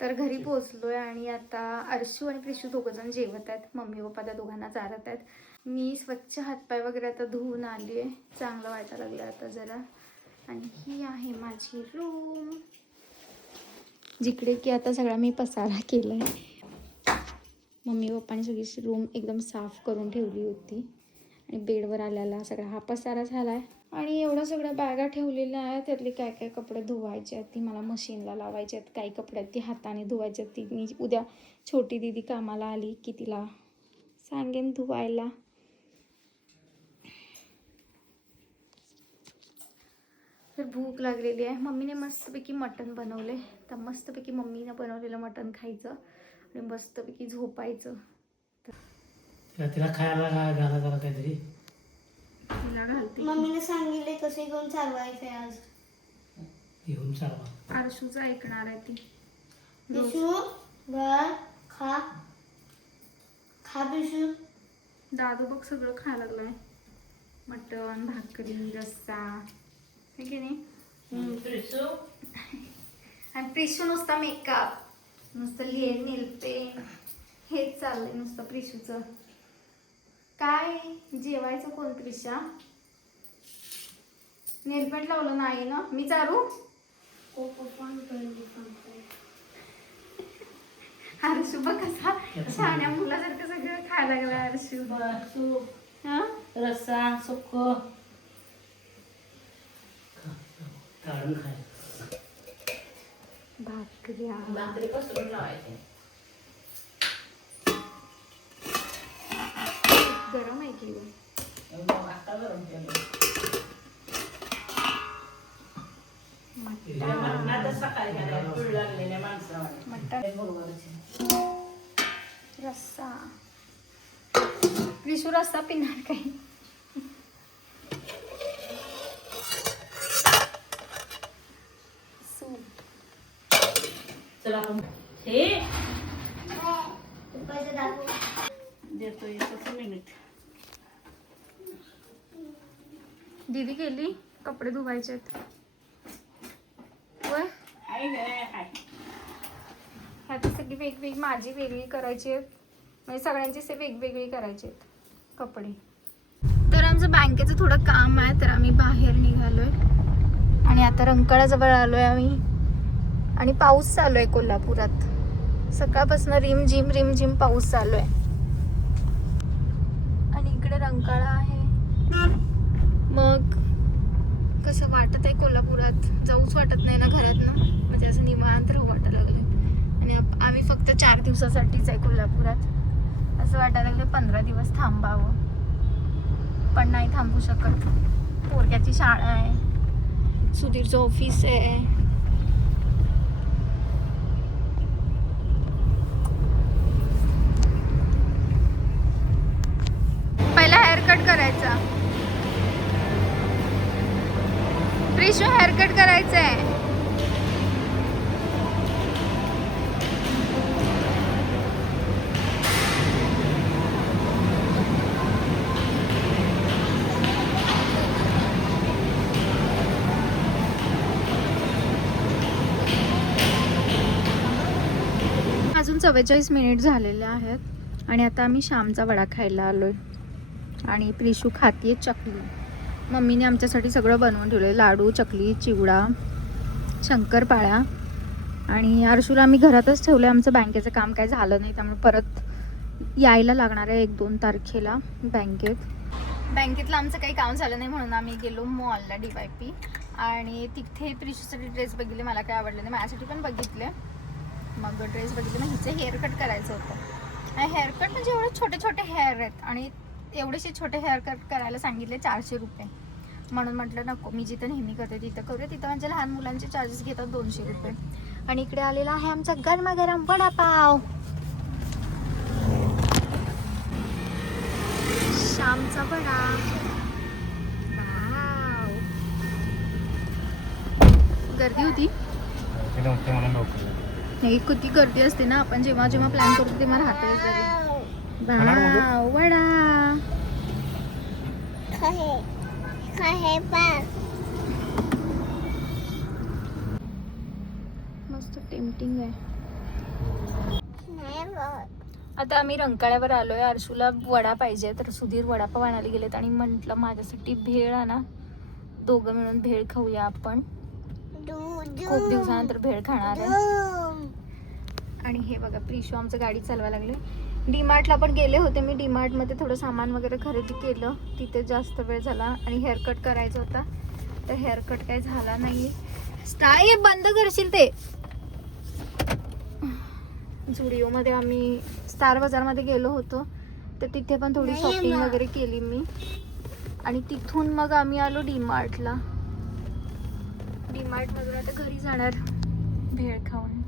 तर घरी पोहोचलोय आणि आता अर्शू आणि प्रिशू दोघं जण जेवत आहेत. मम्मी पप्पा त्या दोघांना चारत आहेत. मी स्वच्छ हातपाय वगैरे आता धुवून आली आहे चांगलं वाटायला लागलं आता जरा. आणि ही आहे माझी रूम जिकडे की आता सगळा मी पसारा केला आहे मम्मी पप्पाने सगळी रूम एकदम साफ करून ठेवली होती. आणि बेडवर आल्याला सगळा हा पसारा झाला आहे आणि एवढ्या सगळ्या बॅगा ठेवलेल्या आहेत त्यातले काय काय कपडे धुवायचे आहेत ती मला मशीनला लावायचे आहेत काही कपडे आहेत ती हाताने धुवायचे आहेत ती मी उद्या छोटी दिदी कामाला आली की तिला सांगेन धुवायला. तर भूक लागलेली आहे. मम्मीने मस्तपैकी मटण बनवले. तर मस्तपैकी मम्मीनं बनवलेलं मटण खायचं आणि मस्तपैकी झोपायचं. तिला खायला काय घाला जरा काहीतरी तिला घालते मम्मीने सांगितले कसे घेऊन चालवायचे आज? घेऊन चालवा. आरशूचं ऐकणार आहे ती. बिशू बर खा. खा बिशू दादू बघ सगळं खायला लागलाय. मटण भाकरी रस्सा. है की नाही? आणि प्रिशू नुसता मेकअप नुसतं लिहे नेलपेंट हेच चाललंय नुसतं प्रिशूचं काय? जेवायचं कोण प्रिशा? नेलपेंट लावलं नाही ना. मी चालू. हर्षू बघ कसा शहाण्या मुलासारखं सगळं खायला लागला हर्षू. सूप हा? रस्सा सुक्क. काढून खाय. भाकऱ्या भाकरी पसरून लावायचे. रस्सा. विशू रस्सा पिणार काही. चला आपण हे. देतो एकच मिनिट दीदी गेली. कपडे धुवायचे हाय ह्याची सगळी वेगवेगळी माझी वेगळी करायची आहेत. म्हणजे सगळ्यांची असे वेगवेगळी करायची आहेत कपडे. तर आमचं बँकेचं थोडं काम आहे तर आम्ही बाहेर निघालोय. आणि आता रंकाळाजवळ आलोय आम्ही. आणि पाऊस चालू आहे कोल्हापुरात. सकाळपासून रिम झिम रिम झिम पाऊस चालू आहे. आणि इकडे रंकाळा आहे मग कसं वाटत आहे कोल्हापुरात? जाऊच वाटत नाही ना घरातनं म्हणजे असं निवांत राहू वाटायला लागलं आणि आम्ही फक्त चार दिवसासाठीच आहे कोल्हापुरात. असं वाटायला लागलं पंधरा दिवस थांबावं. पण नाही थांबू शकत. पोरग्याची शाळा आहे. सुधीरचं ऑफिस आहे. प्रिशू हेअर कट करायचं आहे अजून चव्वेचाळीस मिनिट झालेले आहेत. आणि आता आम्ही शामचा वडा खायला आलो आहे आणि प्रिशू खातीये चकली. मम्मीने आमच्यासाठी सगळं बनवून ठेवलं लाडू चकली चिवडा शंकरपाळ्या आणि आरशूला आम्ही घरातच ठेवलं आहे आमचं बँकेचं काम काय झालं नाही त्यामुळे परत यायला लागणार आहे एक दोन तारखेला बँकेत. बँकेतलं आमचं काही काम झालं नाही म्हणून आम्ही गेलो मॉलला डी वाय पी आणि तिथे प्रिशूसाठी ड्रेस बघितले. मला काय आवडले नाही. माझ्यासाठी पण बघितले. मग ड्रेस बघितले. मग हिचं हेअर कट करायचं होतं. आणि हेअर कट म्हणजे एवढे छोटे छोटे हेअर आहेत आणि एवढेसे छोटे हेअर कट करायला सांगितले चारशे रुपये. म्हणून म्हटलं नको मी जिथं नेहमी करते तिथं करूया. तिथं म्हणजे लहान मुलांचे चार्जेस घेतात दोनशे रुपये. आणि इकडे आलेला आहे आमचा गरमागरम वडापाव. श्यामचा वडा. वाव. गर्दी होती? नाही किती गर्दी असते ना आपण जेव्हा जेव्हा प्लॅन करतो तेव्हा राहते गर्दी वाव, वडा मस्त टेम्पटिंग आहे. आता आम्ही रंकाळ्यावर आलोय. अर्शूला वडा पाहिजे तर सुधीर वडापाव आणायला गेलेत आणि म्हटलं माझ्यासाठी भेळ आणा. दोघं मिळून भेळ खाऊया आपण. खूप दिवसानंतर भेळ खाणार आहे. आणि हे बघा प्रिशू आमचं गाडी चालवायला लागले डीमार्टला पण गेले होते मी. डीमार्टमध्ये थोडं सामान वगैरे खरेदी केलं. तिथे जास्त वेळ झाला आणि हेअरकट करायचा होता. तर हेअरकट काही झाला नाही स्टाय बंद करशील ते. झुडिओमध्ये आम्ही स्टार बाजारमध्ये गेलो होतो. तर तिथे पण थोडी शॉपिंग वगैरे केली मी. आणि तिथून मग आम्ही आलो डीमार्टला डीमार्ट मधून आता घरी जाणार. भेळ खाऊन.